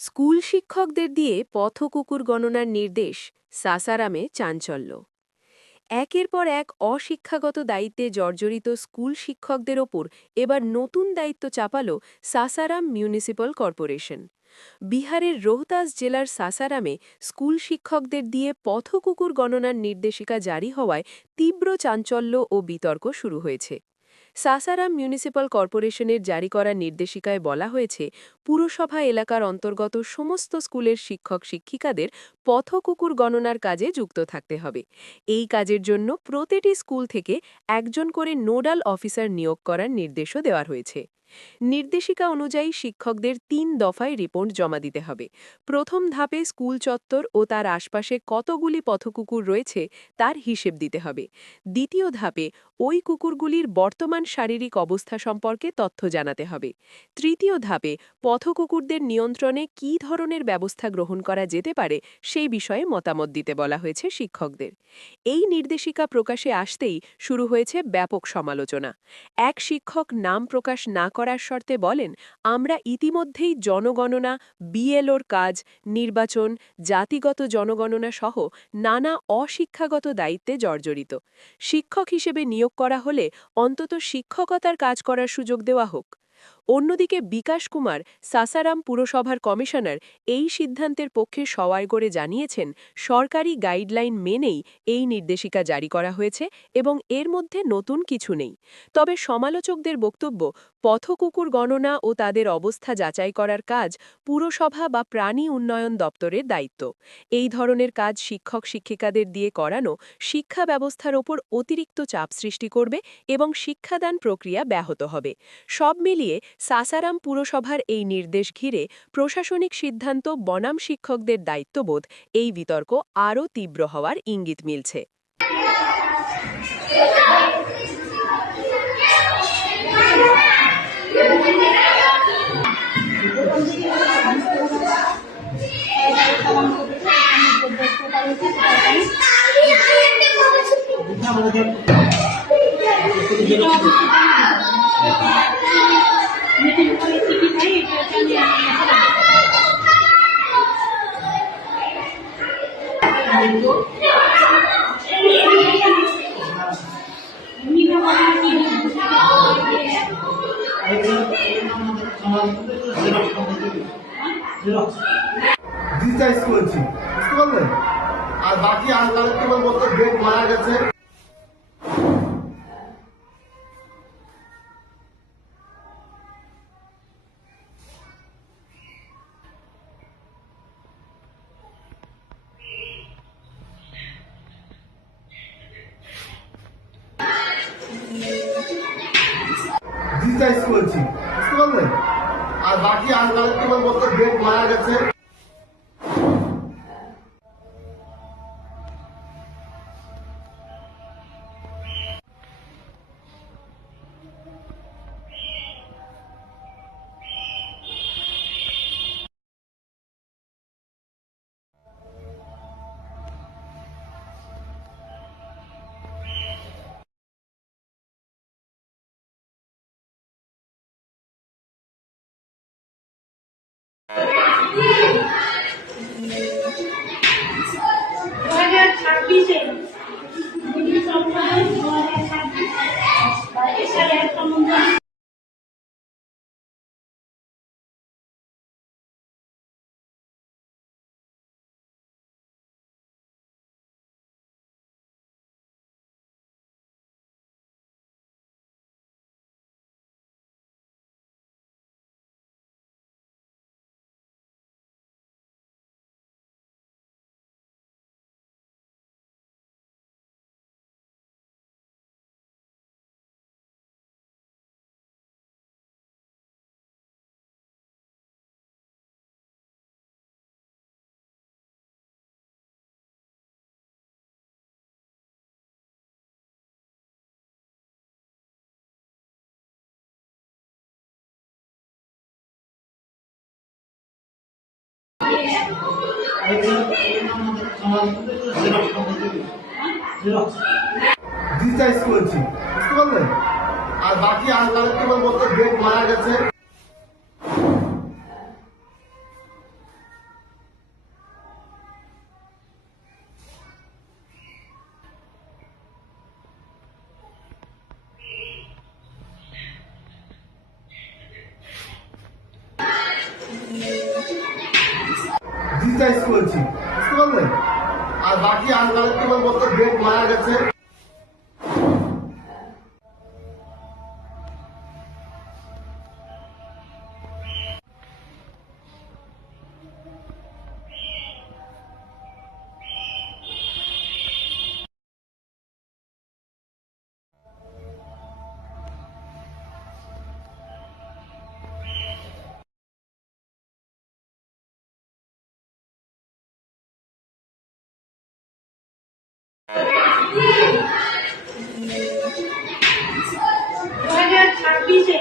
School শিক্ষকদের দিয়ে পথকুকুর গণনার নির্দেশ, সাসারামে চাঞ্চল্য। একের পর এক অশিক্ষাগত দায়িত্বে জর্জরিত স্কুল শিক্ষকদের ওপর এবার নতুন দায়িত্ব চাপাল সাসারাম মিউনিসিপ্যাল কর্পোরেশন। বিহারের রোহতাস জেলার সাসারামে স্কুল শিক্ষকদের দিয়ে পথকুকুর গণনার নির্দেশিকা জারি হওয়ায় তীব্র চাঞ্চল্য ও বিতর্ক শুরু হয়েছে। সাসারাম মিউনিসিপ্যাল কর্পোরেশনের জারি করা নির্দেশিকায় বলা হয়েছে, পুরসভা এলাকার অন্তর্গত সমস্ত স্কুলের শিক্ষক শিক্ষিকাদের পথকুকুর গণনার কাজে যুক্ত থাকতে হবে। এই কাজের জন্য প্রতিটি স্কুল থেকে একজন করে নোডাল অফিসার নিয়োগ করার নির্দেশও দেওয়া হয়েছে। নির্দেশিকা অনুযায়ী শিক্ষকদের ৩ দফায় রিপোর্ট জমা দিতে হবে। প্রথম ধাপে স্কুল চত্বর ও তার আশপাশে কতগুলি পথকুকুর রয়েছে তার হিসেব দিতে হবে। দ্বিতীয় ধাপে ওই কুকুরগুলির বর্তমান শারীরিক অবস্থা সম্পর্কে তথ্য জানাতে হবে। তৃতীয় ধাপে পথকুকুরদের নিয়ন্ত্রণে কী ধরনের ব্যবস্থা গ্রহণ করা যেতে পারে সেই বিষয়ে মতামত দিতে বলা হয়েছে শিক্ষকদের। এই নির্দেশিকা প্রকাশে আসতেই শুরু হয়েছে ব্যাপক সমালোচনা। এক শিক্ষক নাম প্রকাশ না করার শর্তে বলেন, আমরা ইতিমধ্যেই জনগণনা, বিএলওর কাজ, নির্বাচন, জাতিগত জনগণনা সহ নানা অশিক্ষাগত দায়িত্বে জর্জরিত। শিক্ষক হিসেবে নিয়োগ করা হলে অন্তত শিক্ষকতার কাজ করার সুযোগ দেওয়া হোক। অন্যদিকে বিকাশ কুমার, সাসারাম পুরসভার কমিশনার, এই সিদ্ধান্তের পক্ষে সওয়াল করে জানিয়েছেন, সরকারি গাইডলাইন মেনেই এই নির্দেশিকা জারি করা হয়েছে এবং এর মধ্যে নতুন কিছু নেই। তবে সমালোচকদের বক্তব্য, পথকুকুর গণনা ও তাদের অবস্থা যাচাই করার কাজ পুরসভা বা প্রাণী উন্নয়ন দপ্তরের দায়িত্ব। এই ধরনের কাজ শিক্ষক শিক্ষিকাদের দিয়ে করানো শিক্ষা ব্যবস্থার ওপর অতিরিক্ত চাপ সৃষ্টি করবে এবং শিক্ষাদান প্রক্রিয়া ব্যাহত হবে। সব মিলিয়ে সাসারাম পুরসভার এই নির্দেশ ঘিরে প্রশাসনিক সিদ্ধান্ত বনাম শিক্ষকদের দায়িত্ববোধ, এই বিতর্ক আরও তীব্র হওয়ার ইঙ্গিত মিলছে। ডিজিটাইজ করেছি, বুঝতে পারলেন? আর বাকি আনকালেক্টেবল বলতে ডেট মারা গেছে। ডিজিটাইজ করেছি, বুঝতে পারলেন? আর বাকি আনকালেক্টেবল বলতে ডেট মারা গেছে। ডিজিটাইজ করেছি, বুঝতে পারলেন? আর বাকি আনকালেক্টেবল বলতে ডেট মারা গেছে। ডিজিটাইজ করেছি, বুঝতে পারলেন? আর বাকি আনকালেক্টেবল মতো বেড মারা গেছে। ছাব্বিশে